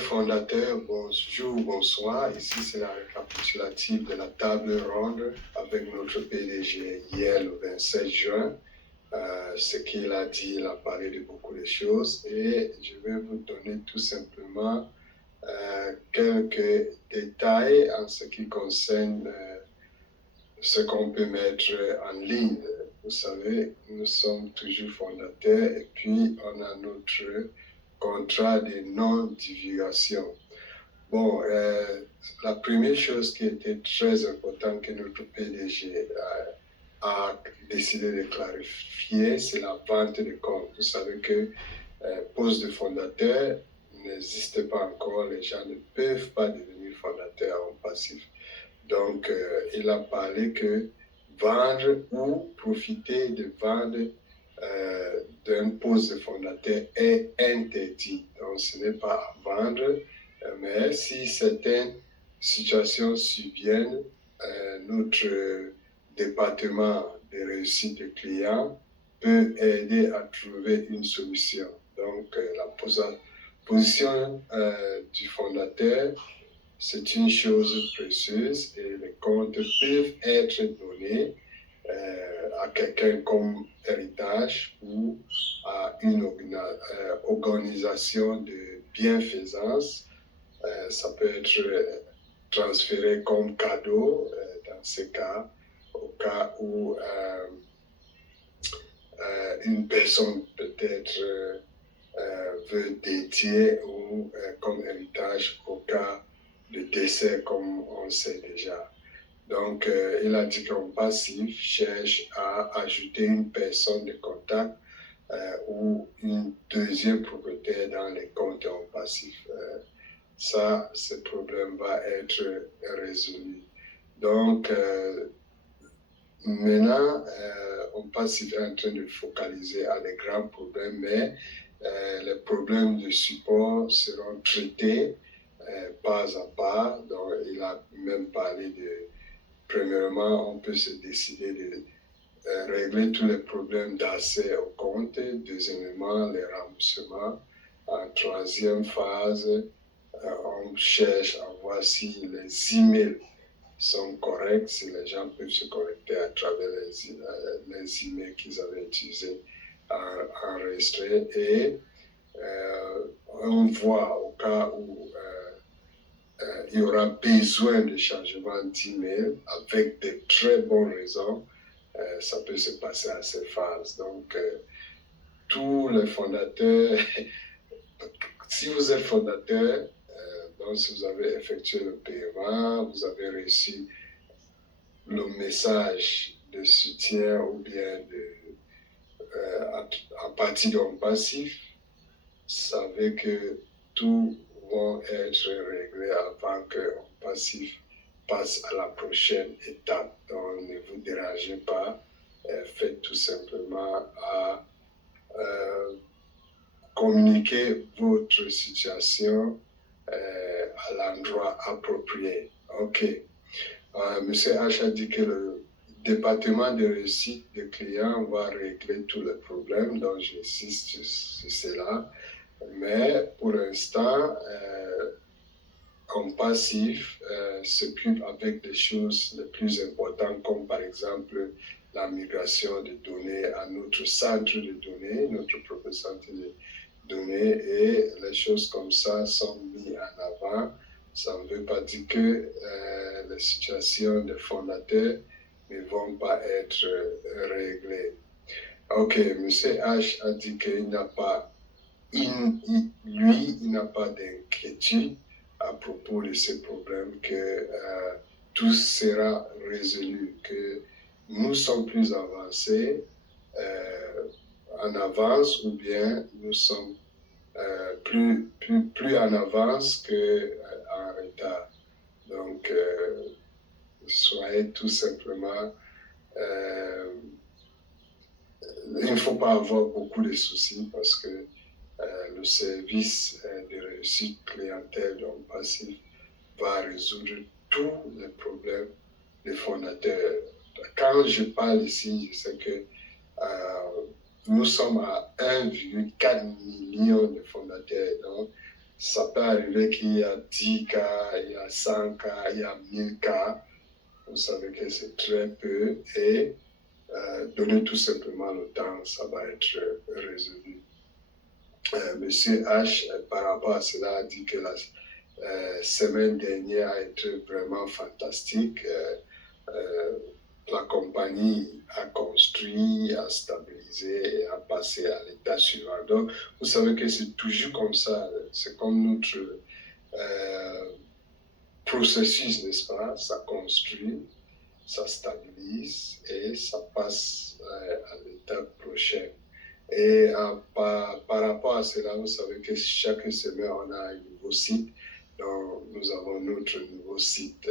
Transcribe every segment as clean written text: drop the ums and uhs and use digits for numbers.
Fondateur, bonjour, bonsoir. Ici, c'est la récapitulative de la table ronde avec notre PDG hier, le 27 juin. Ce qu'il a dit, il a parlé de beaucoup de choses et je vais vous donner tout simplement quelques détails en ce qui concerne ce qu'on peut mettre en ligne. Vous savez, nous sommes toujours fondateurs et puis on a notre contrat de non-divulgation. Bon, la première chose qui était très importante que notre PDG a décidé de clarifier, c'est la vente de comptes. Vous savez que poste de fondateur n'existe pas encore, les gens ne peuvent pas devenir fondateurs en passif. Donc, il a parlé que vendre ou profiter de vendre d'un poste de fondateur est interdit. Donc, ce n'est pas à vendre, mais si certaines situations subviennent, notre département de réussite de clients peut aider à trouver une solution. Donc, la position du fondateur, c'est une chose précieuse et les comptes peuvent être donnés à quelqu'un comme héritage ou à une organisation de bienfaisance. Ça peut être transféré comme cadeau dans ces cas, au cas où une personne peut-être veut dédier ou comme héritage au cas de décès, comme on sait déjà. Donc, il a dit qu'en passif cherche à ajouter une personne de contact ou une deuxième propriétaire dans les comptes en passif. Ça, ce problème va être résolu. Donc, maintenant, on passif est en train de focaliser à des grands problèmes, mais les problèmes de support seront traités pas à pas. Donc, il a même parlé de, premièrement, on peut se décider de régler tous les problèmes d'accès au compte. Deuxièmement, les remboursements. En troisième phase, on cherche à voir si les emails sont corrects, si les gens peuvent se connecter à travers les emails qu'ils avaient utilisés enregistrés. Et on voit au cas où il y aura besoin de changement d'email avec de très bonnes raisons, ça peut se passer à ces phases. Donc, tous les fondateurs, si vous êtes fondateur, donc si vous avez effectué le paiement, vous avez reçu le message de soutien ou bien à partir d'un passif, savez que tout va être réglé avant qu'un passif passe à la prochaine étape. Donc, ne vous dérangez pas, faites tout simplement à communiquer votre situation à l'endroit approprié. OK. Monsieur H a dit que le département de réussite des clients va régler tous les problèmes, donc j'insiste sur cela. Mais pour l'instant, en passif, s'occupe avec des choses les plus importantes, comme par exemple la migration de données à notre centre de données, notre propre centre de données, et les choses comme ça sont mises en avant. Ça ne veut pas dire que les situations des fondateurs ne vont pas être réglées. OK, M. H a dit qu'il n'a pas, il n'a pas d'inquiétude à propos de ces problèmes, que tout sera résolu, que nous sommes plus avancés en avance ou bien nous sommes plus en avance qu'en retard. Donc, soyez tout simplement... il ne faut pas avoir beaucoup de soucis parce que le service de réussite clientèle dans le passif va résoudre tous les problèmes des fondateurs. Quand je parle ici, je sais que nous sommes à 1,4 million de fondateurs. Donc, Ça peut arriver qu'il y a 10 cas, il y a 100 cas, il y a 1000 cas. Vous savez que c'est très peu et donnez tout simplement le temps, ça va être résolu. Monsieur H, par rapport à cela, a dit que la semaine dernière a été vraiment fantastique. La compagnie a construit, a stabilisé et a passé à l'état suivant. Donc, vous savez que c'est toujours comme ça. C'est comme notre processus, n'est-ce pas? Ça construit, ça stabilise et ça passe à l'étape prochaine. Et par rapport à cela, vous savez que chaque semaine, on a un nouveau site. Donc, nous avons notre nouveau site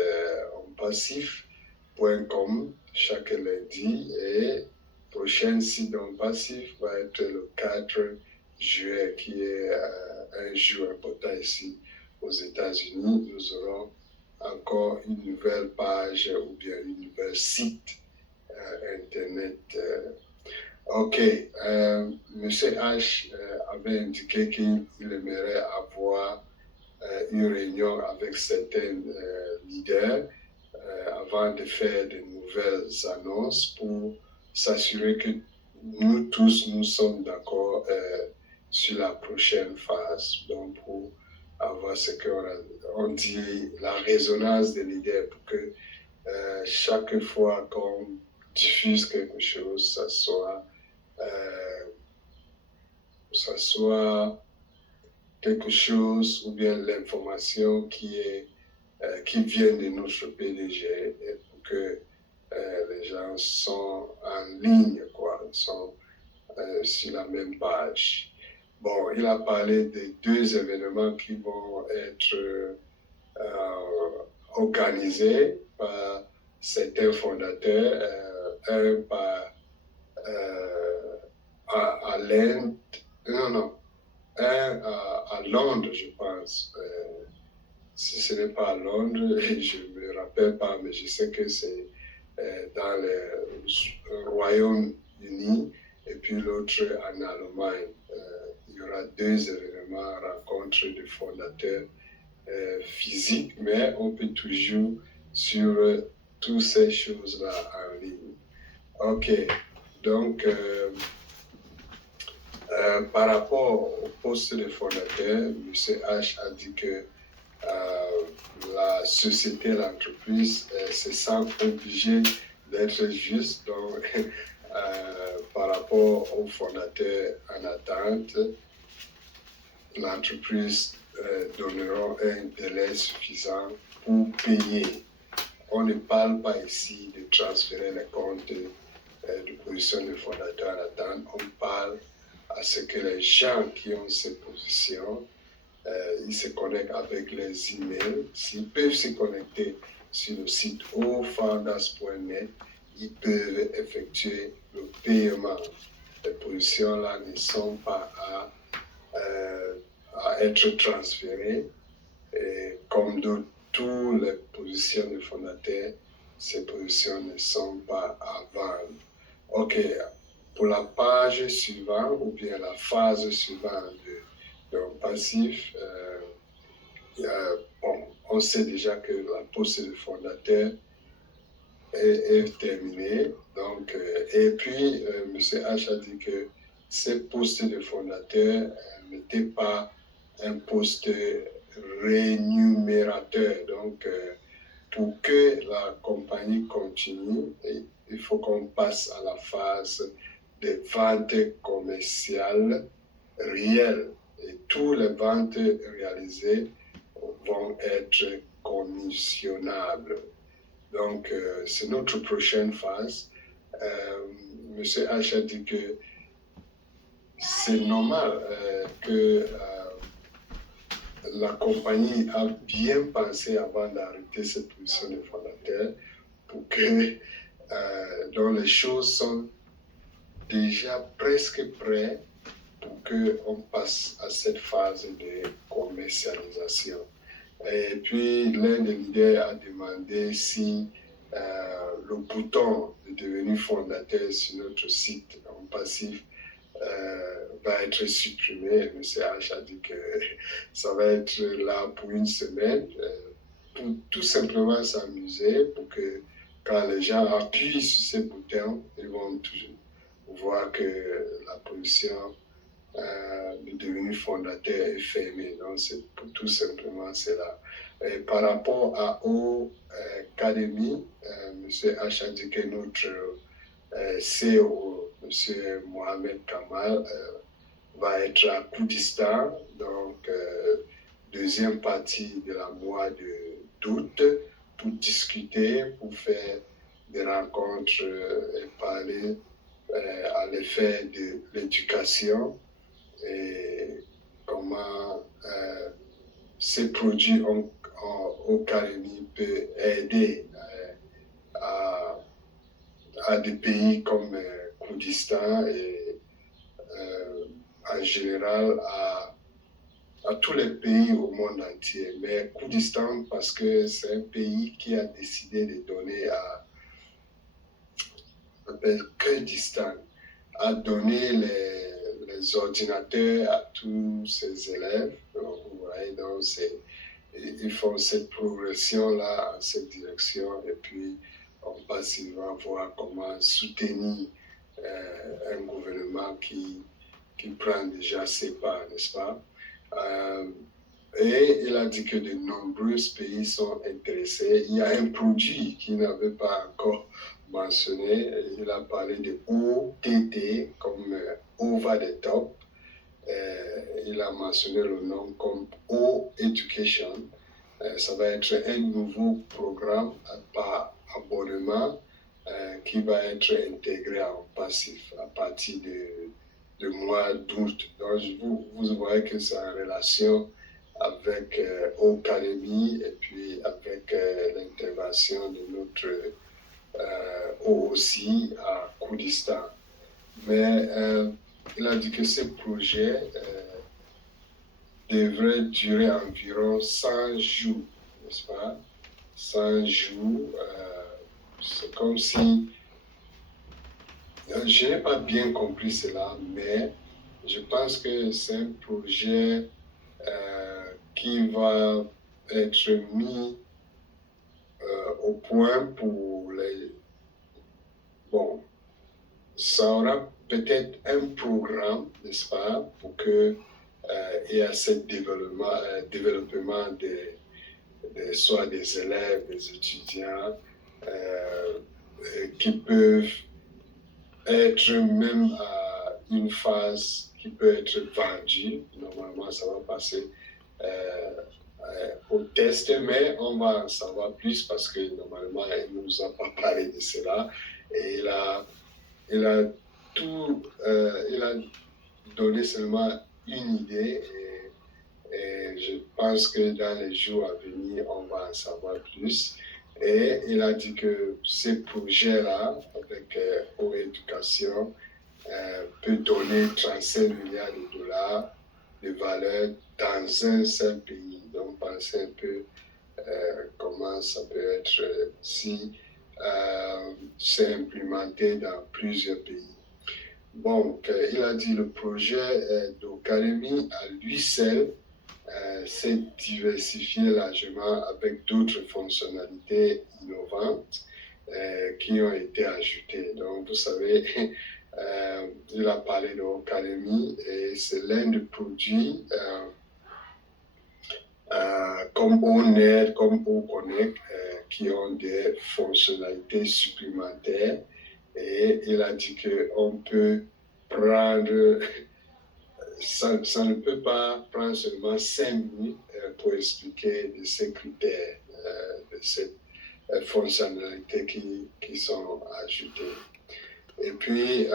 en passif.com chaque lundi. Et prochain site en passif va être le 4 juillet, qui est un jour important ici aux États-Unis. Nous aurons encore une nouvelle page ou bien une nouvelle site Internet. Ok, Monsieur H avait indiqué qu'il aimerait avoir une réunion avec certains leaders avant de faire de nouvelles annonces pour s'assurer que nous tous, nous sommes d'accord sur la prochaine phase. Donc, pour avoir ce qu'on dit, la résonance des leaders, pour que chaque fois qu'on diffuse quelque chose, ça soit quelque chose ou bien l'information qui vient de notre PDG et pour que les gens sont en ligne, quoi, sont sur la même page. Bon, il a parlé de 2 événements qui vont être organisés par certains fondateurs, un à l'Inde, non, un à Londres, je pense. Si ce n'est pas à Londres, je ne me rappelle pas, mais je sais que c'est dans le Royaume-Uni et puis l'autre en Allemagne. Il y aura 2 événements, rencontres de fondateurs physiques, mais on peut toujours sur toutes ces choses-là en ligne. Ok, donc par rapport au poste de fondateur, M. H a dit que la société, l'entreprise se sent obligée d'être juste. Donc, par rapport aux fondateurs en attente, l'entreprise donnera un délai suffisant pour payer. On ne parle pas ici de transférer les comptes de position de fondateur en attente. On parle à ce que les gens qui ont ces positions, ils se connectent avec les emails. S'ils peuvent se connecter sur le site ofounders.net, ils peuvent effectuer le paiement. Les positions-là ne sont pas à être transférées. Et comme de toutes les positions de fondateurs, ces positions ne sont pas à vendre. Ok, pour la page suivante ou bien la phase suivante de passif, bon, on sait déjà que la poste de fondateur est terminée. Donc, et puis, M. H a dit que ces postes de fondateur n'étaient pas un poste rémunérateur. Donc, pour que la compagnie continue, il faut qu'on passe à la phase de vente commerciale réelle. Et toutes les ventes réalisées vont être commissionnables. Donc, c'est notre prochaine phase. Monsieur H a dit que c'est normal que la compagnie a bien pensé avant d'arrêter cette position de fondateur pour que dont les choses sont déjà presque prêtes pour qu'on passe à cette phase de commercialisation. Et puis, l'un des leaders a demandé si le bouton de devenir fondateur sur notre site en passif va être supprimé. M. H a dit que ça va être là pour une semaine, pour tout simplement s'amuser, pour que quand les gens appuient sur ces boutons, ils vont toujours voir que la position de devenu fondateur est fermée. Donc, c'est pour tout simplement cela. Et par rapport à Academy, M. H a dit que notre CEO, M. Mohamed Kamal, va être à Kurdistan, donc deuxième partie de la mois d'août, pour discuter, pour faire des rencontres et parler à l'effet de l'éducation et comment ces produits au Calédonie peut aider à des pays comme Kurdistan et en général à tous les pays au monde entier. Mais Kurdistan, parce que c'est un pays qui a décidé de donner à Kurdistan, a donné les ordinateurs à tous ses élèves. Donc, vous voyez, donc ils font cette progression-là en cette direction et puis on passivement voir comment soutenir un gouvernement qui prend déjà ses pas, n'est-ce pas? Et il a dit que de nombreux pays sont intéressés. Il y a un produit qu'il n'avait pas encore mentionné. Il a parlé de OTT comme Over the Top. Il a mentionné le nom comme O-Education. Ça va être un nouveau programme par abonnement qui va être intégré en passif à partir de mois d'août. Donc, vous voyez que c'est en relation avec Academy et puis avec l'intervention de notre OOC à Kurdistan. Mais il a dit que ce projet devrait durer environ 100 jours, n'est-ce pas? 100 jours, c'est comme si je n'ai pas bien compris cela, mais je pense que c'est un projet qui va être mis au point pour les... Bon, ça aura peut-être un programme, n'est-ce pas, pour que il y a ce développement soit des élèves, des étudiants qui peuvent être même à une phase qui peut être vendue. Normalement, ça va passer au test, mais on va en savoir plus parce que normalement, il ne nous a pas parlé de cela. Et il a donné seulement une idée et je pense que dans les jours à venir, on va en savoir plus. Et il a dit que ces projets-là, avec Éducation, peut donner 35 milliards de dollars de valeur dans un seul pays. Donc, pensez un peu comment ça peut être si c'est implémenté dans plusieurs pays. Bon, il a dit le projet d'Academy à lui seul s'est diversifié largement avec d'autres fonctionnalités innovantes qui ont été ajoutées. Donc, vous savez, il a parlé d'Academy et c'est l'un des produits comme ONET, comme OConnect, qui ont des fonctionnalités supplémentaires. Et il a dit qu'on peut prendre, ça ne peut pas prendre seulement 5 minutes pour expliquer de ces critères, de ces fonctionnalités qui sont ajoutées. Et puis,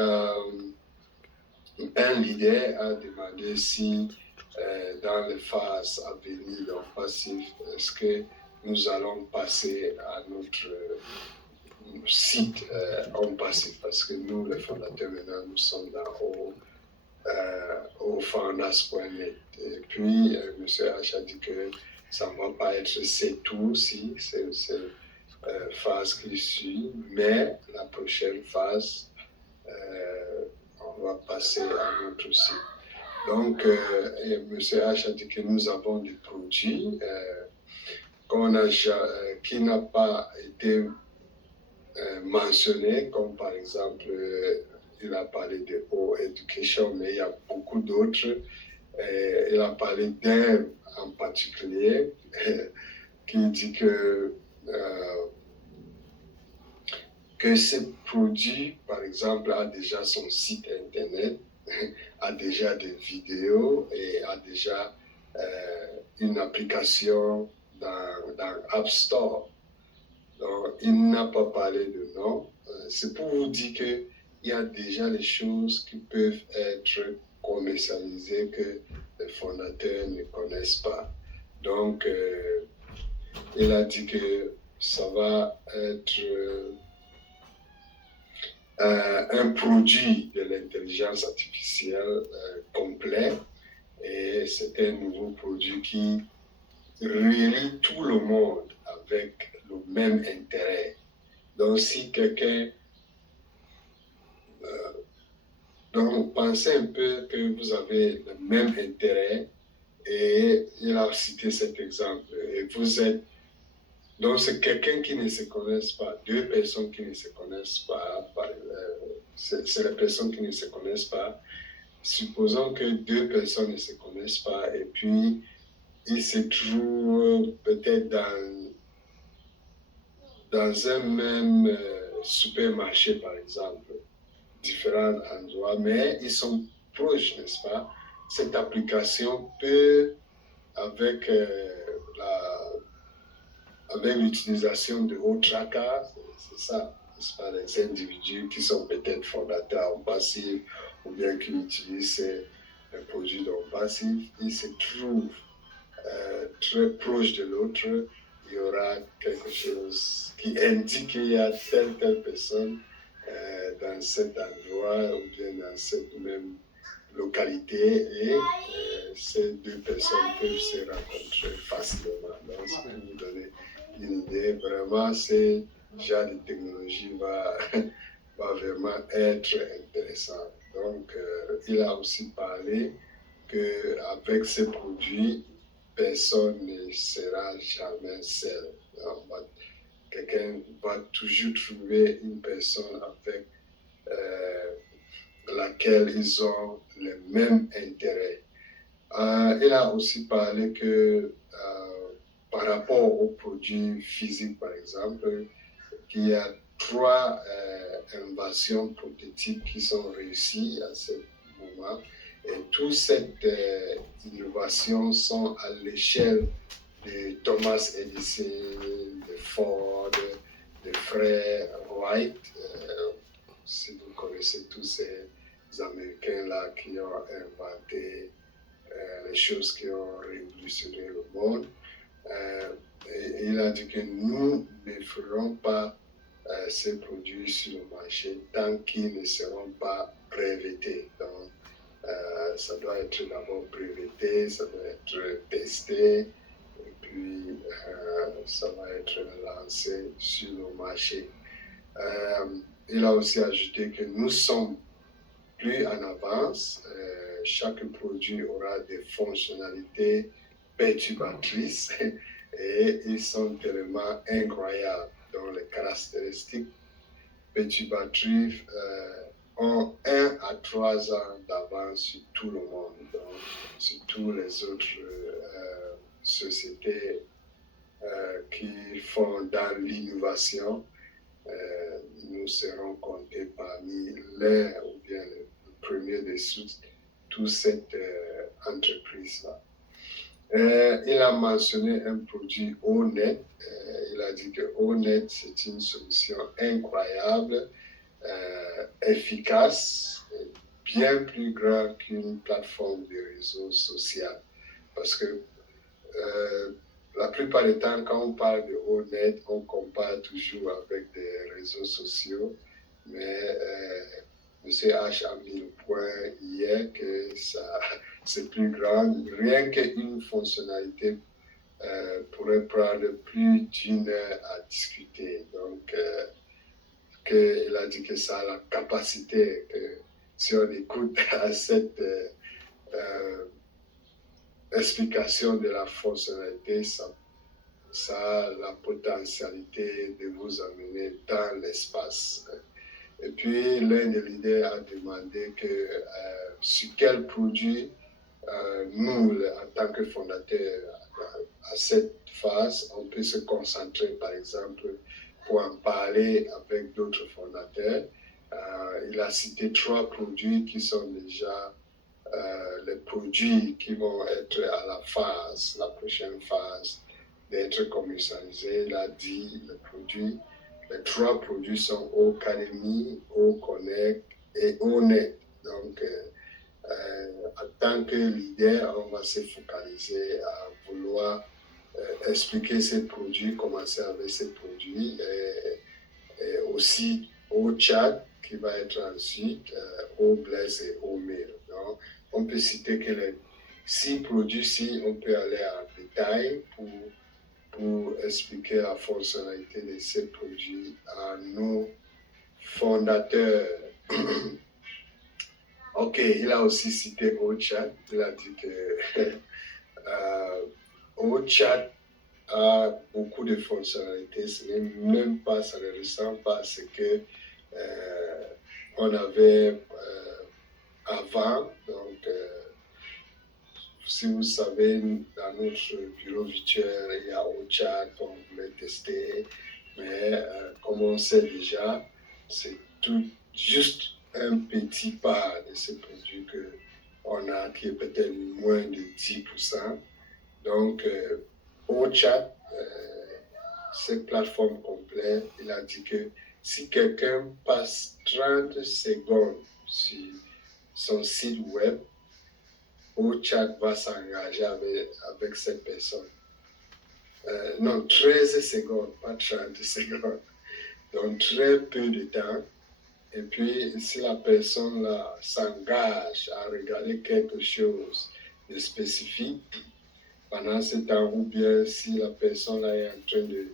un leader a demandé si dans les phases à venir dans le passif, est-ce que nous allons passer à notre site en passif, parce que nous, les fondateurs, maintenant, nous sommes dans au founders.net. Et puis, M. H a dit que ça ne va pas être c'est tout, si, c'est phase qui suit, mais la prochaine phase, va passer à notre site. Donc, M. H a dit que nous avons des produits qui n'ont pas été mentionnés, comme par exemple, il a parlé de O-Education, mais il y a beaucoup d'autres. Il a parlé d'un en particulier qui dit que ce produit, par exemple, a déjà son site internet, a déjà des vidéos et a déjà une application dans App Store. Donc, il n'a pas parlé de nom. C'est pour vous dire qu'il y a déjà des choses qui peuvent être commercialisées que les fondateurs ne connaissent pas. Donc, il a dit que ça va être un produit de l'intelligence artificielle complet et c'est un nouveau produit qui relie tout le monde avec le même intérêt. Donc si quelqu'un donc pensez un peu que vous avez le même intérêt et il a cité cet exemple et vous êtes donc c'est quelqu'un qui ne se connaissent pas, deux personnes qui ne se connaissent pas, c'est les personnes qui ne se connaissent pas. Supposons que deux personnes ne se connaissent pas et puis ils se trouvent peut-être dans un même supermarché par exemple, différents endroits, mais ils sont proches, n'est-ce pas? Cette application peut, avec l'utilisation de O-Tracker, c'est ça, n'est-ce pas, les individus qui sont peut-être fondateurs en passif ou bien qui utilisent un produit en passif, ils se trouvent très proches de l'autre, il y aura quelque chose qui indique qu'il y a telle personne dans cet endroit ou bien dans cette même localité et ces deux personnes peuvent se rencontrer facilement. Donc, ça peut vous donner une idée. Vraiment, ce genre de technologie va vraiment être intéressant. Donc, il a aussi parlé qu'avec ces produits, personne ne sera jamais seul. Quelqu'un va toujours trouver une personne avec laquelle ils ont les mêmes intérêts. Il a aussi parlé que par rapport aux produits physiques, par exemple, qu'il y a 3 innovations prototypes qui sont réussies à ce moment. Et toutes ces innovations sont à l'échelle de Thomas Edison, de Ford, de frères Wright. Si vous connaissez tous ces Américains-là qui ont inventé les choses qui ont révolutionné le monde. Et il a dit que nous ne ferons pas ces produits sur le marché tant qu'ils ne seront pas brevetés. Donc, ça doit être d'abord breveté, ça doit être testé, et puis ça va être lancé sur le marché. Il a aussi ajouté que nous sommes plus en avance. Chaque produit aura des fonctionnalités perturbatrices et ils sont tellement incroyables. Donc les caractéristiques perturbatrices ont 1 à 3 ans d'avance sur tout le monde, donc sur toutes les autres sociétés qui font dans l'innovation. Nous serons comptés parmi les ou bien les premiers de toute cette entreprise-là. Il a mentionné un produit O-Net. Il a dit que O-Net, c'est une solution incroyable, efficace, bien plus grande qu'une plateforme de réseau social. Parce que la plupart du temps, quand on parle de O-Net, on compare toujours avec des réseaux sociaux, mais M. H a mis le point hier que c'est plus grand. Rien qu'une fonctionnalité pourrait prendre plus d'1 heure à discuter. Donc, il a dit que ça a la capacité si on écoute à cette explication de la fonctionnalité, ça a la potentialité de vous amener dans l'espace. Et puis, l'un des leaders a demandé que sur quel produit nous, en tant que fondateurs, à cette phase, on peut se concentrer, par exemple, pour en parler avec d'autres fondateurs. Il a cité 3 produits qui sont déjà les produits qui vont être à la prochaine phase d'être commercialisés. Il a dit les 3 produits sont Ocademy, Oconnect et Onet. Donc, en tant que leader, on va se focaliser à vouloir expliquer ces produits, commencer avec ces produits, et aussi au Tchad, qui va être ensuite au Blaise et au Mail. Donc, on peut citer que les 6 produits-ci, on peut aller en détail pour expliquer la fonctionnalité de ces produits à nos fondateurs. Ok, il a aussi cité OChat. Il a dit que OChat a beaucoup de fonctionnalités. Ce n'est même pas, ça ne ressemble pas à ce que on avait avant. Donc, si vous savez, dans notre bureau virtuel, il y a OChat, on voulait tester, mais comme on sait déjà, c'est tout juste un petit pas de ce produit qu'on a qui est peut-être moins de 10%. Donc, OChat, cette plateforme complète, il a dit que si quelqu'un passe 30 secondes sur son site web, OChat va s'engager avec cette personne. Non, 13 secondes, pas 30 secondes. Donc, très peu de temps. Et puis, si la personne là s'engage à regarder quelque chose de spécifique pendant ce temps, ou bien si la personne là est en train de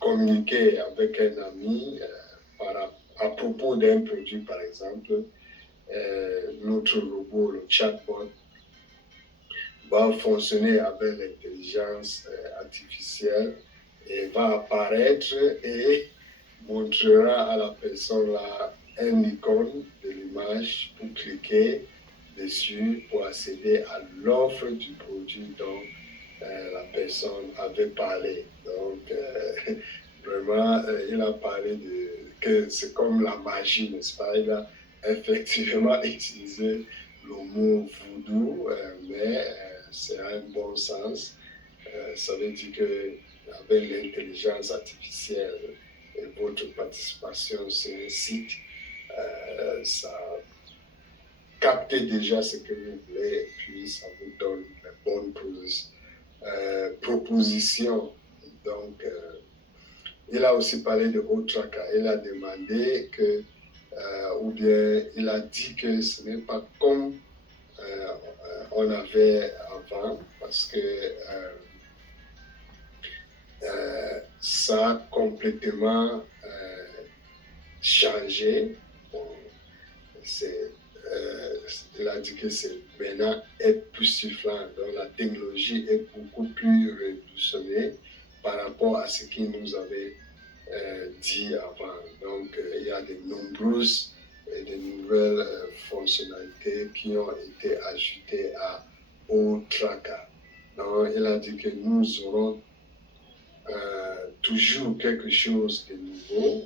communiquer avec un ami à propos d'un produit, par exemple, notre robot, le chatbot, va fonctionner avec l'intelligence artificielle et va apparaître et montrera à la personne là un icône de l'image pour cliquer dessus pour accéder à l'offre du produit dont la personne avait parlé. Donc, vraiment, il a parlé que c'est comme la magie, n'est-ce pas? Il a effectivement utilisé le mot voodoo, mais c'est un bon sens. Ça veut dire qu'avec l'intelligence artificielle et votre participation sur un site, ça capte déjà ce que vous voulez et puis ça vous donne les bonnes propositions. Donc, il a aussi parlé de Otraka. Il a demandé que, ou bien il a dit que ce n'est pas comme on avait avant, parce que ça a complètement changé. Bon, il a dit que c'est maintenant être plus soufflant. Donc la technologie est beaucoup plus révolutionnaire par rapport à ce qu'il nous avait dit avant. Donc il y a de nombreuses et de nouvelles fonctionnalités qui ont été ajoutées à Otraka. Donc il a dit que nous aurons toujours quelque chose de nouveau.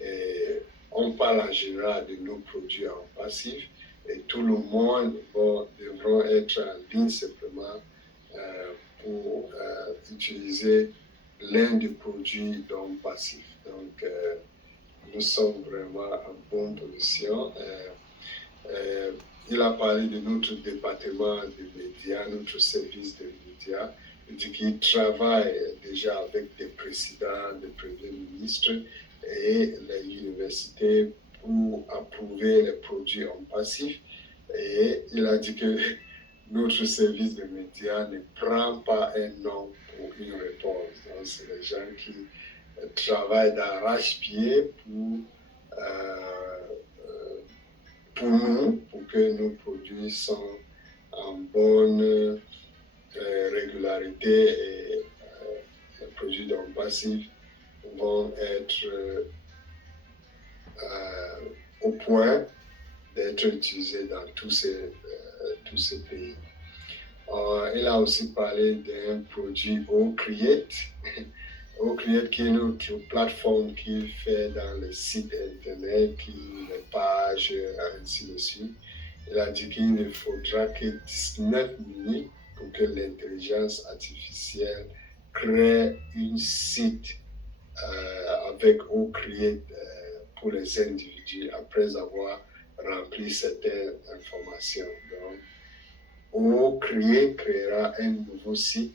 Et on parle en général de nos produits en passif et tout le monde devront être en ligne simplement pour utiliser l'un des produits en passif. Donc, nous sommes vraiment en bonne position. Il a parlé de notre département de médias, notre service de médias. Il dit qu'il travaille déjà avec des présidents, des premiers ministres et les universités pour approuver les produits en passif. Et il a dit que notre service de médias ne prend pas un nom pour une réponse. Donc, c'est les gens qui travaillent d'arrache-pied pour pour nous, pour que nos produits soient en bonne régularité et les produits donc passifs vont être au point d'être utilisés dans tous ces pays. Il a aussi parlé d'un produit OCreate. OCreate qui est notre plateforme qui fait dans les sites internet, les pages, ainsi de suite. Il a dit qu'il ne faudra que 19 minutes pour que l'intelligence artificielle crée un site avec OCreate pour les individus après avoir rempli certaines informations. Donc, OCreate créera un nouveau site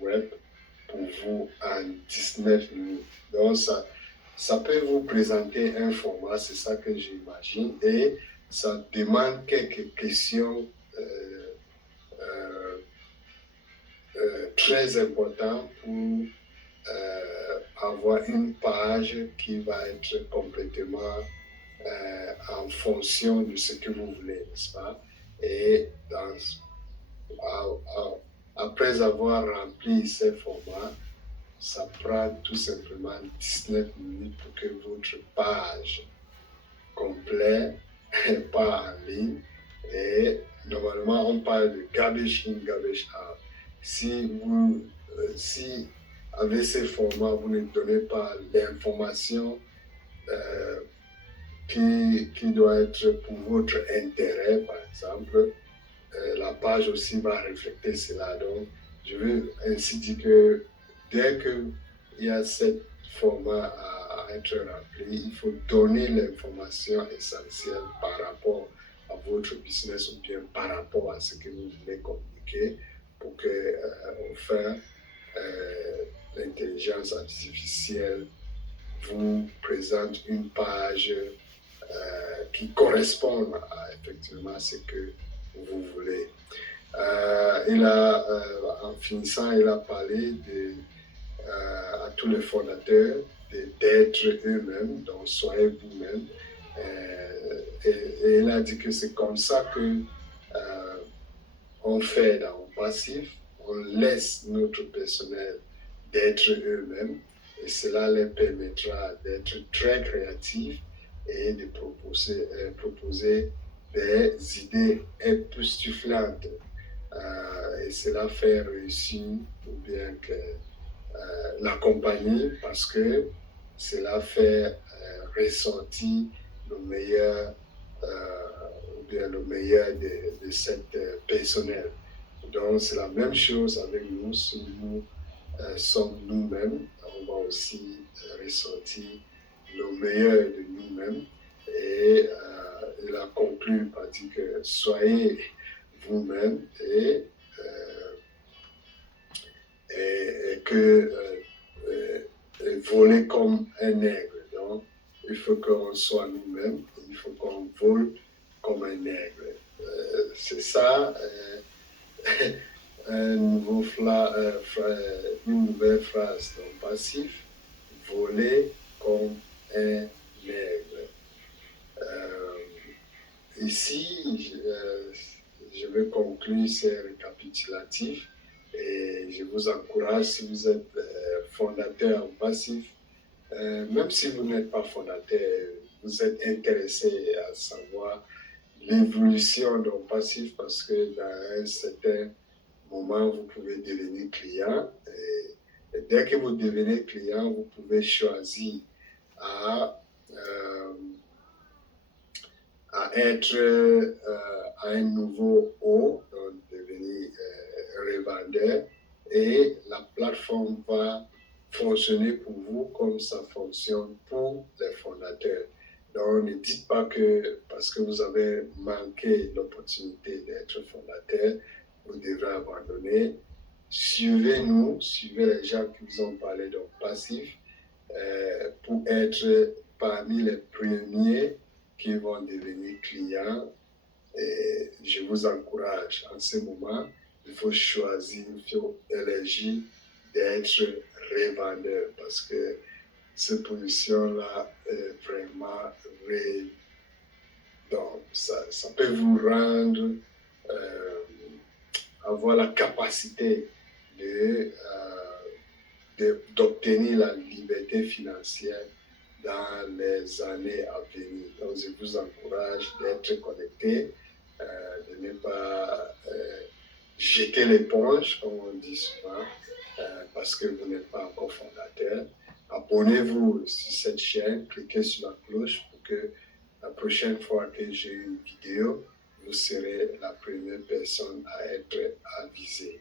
web pour vous en 19 minutes. Donc, ça peut vous présenter un format, c'est ça que j'imagine, et ça demande quelques questions très importantes pour avoir une page qui va être complètement en fonction de ce que vous voulez, n'est-ce pas? Et après avoir rempli ces formats, ça prend tout simplement 19 minutes pour que votre page complète part en ligne. Et normalement, on parle de garbage in, garbage out. Si avec ces formats, vous ne donnez pas l'information qui doit être pour votre intérêt, par exemple, la page aussi va refléter cela. Donc, je veux ainsi dire que dès qu'il y a ce format à être rempli, il faut donner l'information essentielle par rapport à votre business ou bien par rapport à ce que vous voulez communiquer pour que enfin l'intelligence artificielle vous présente une page qui correspond à effectivement ce que vous voulez. En finissant, il a parlé à tous les fondateurs d'être eux-mêmes, donc soyez vous-même. Et il a dit que c'est comme ça que on fait dans le passif, on laisse notre personnel d'être eux-mêmes et cela leur permettra d'être très créatifs et de proposer des idées époustouflantes. Et cela fait réussir ou bien que la compagnie parce que cela fait ressortir le meilleur le meilleur de cette personnel. Donc c'est la même chose avec nous. Si nous sommes nous-mêmes, on va aussi ressortir le meilleur de nous-mêmes. Et il a conclu par dire que soyez vous-même et que voler comme un aigle. Donc, il faut qu'on soit nous-mêmes, il faut qu'on vole comme un aigle. C'est ça, une nouvelle phrase donc passif, voler comme un aigle. Ici, je vais conclure ces récapitulatifs et je vous encourage, si vous êtes fondateur en passif, même si vous n'êtes pas fondateur, vous êtes intéressé à savoir l'évolution d'un passif parce que dans un certain moment, vous pouvez devenir client. Et dès que vous devenez client, vous pouvez choisir à être à un nouveau haut, donc devenir revendeur, et la plateforme va fonctionner pour vous comme ça fonctionne pour les fondateurs. Donc ne dites pas que parce que vous avez manqué l'opportunité d'être fondateur, vous devrez abandonner. Suivez-nous, suivez les gens qui vous ont parlé de passif pour être parmi les premiers qui vont devenir clients. Et je vous encourage en ce moment, il faut choisir, il faut élegir d'être revendeur parce que cette position-là est vraiment Donc, ça peut vous rendre, avoir la capacité d'obtenir la liberté financière dans les années à venir. Donc, je vous encourage d'être connecté, de ne pas jeter l'éponge, comme on dit souvent, parce que vous n'êtes pas encore fondateur. Abonnez-vous sur cette chaîne, cliquez sur la cloche pour que la prochaine fois que j'ai une vidéo, vous serez la première personne à être avisée.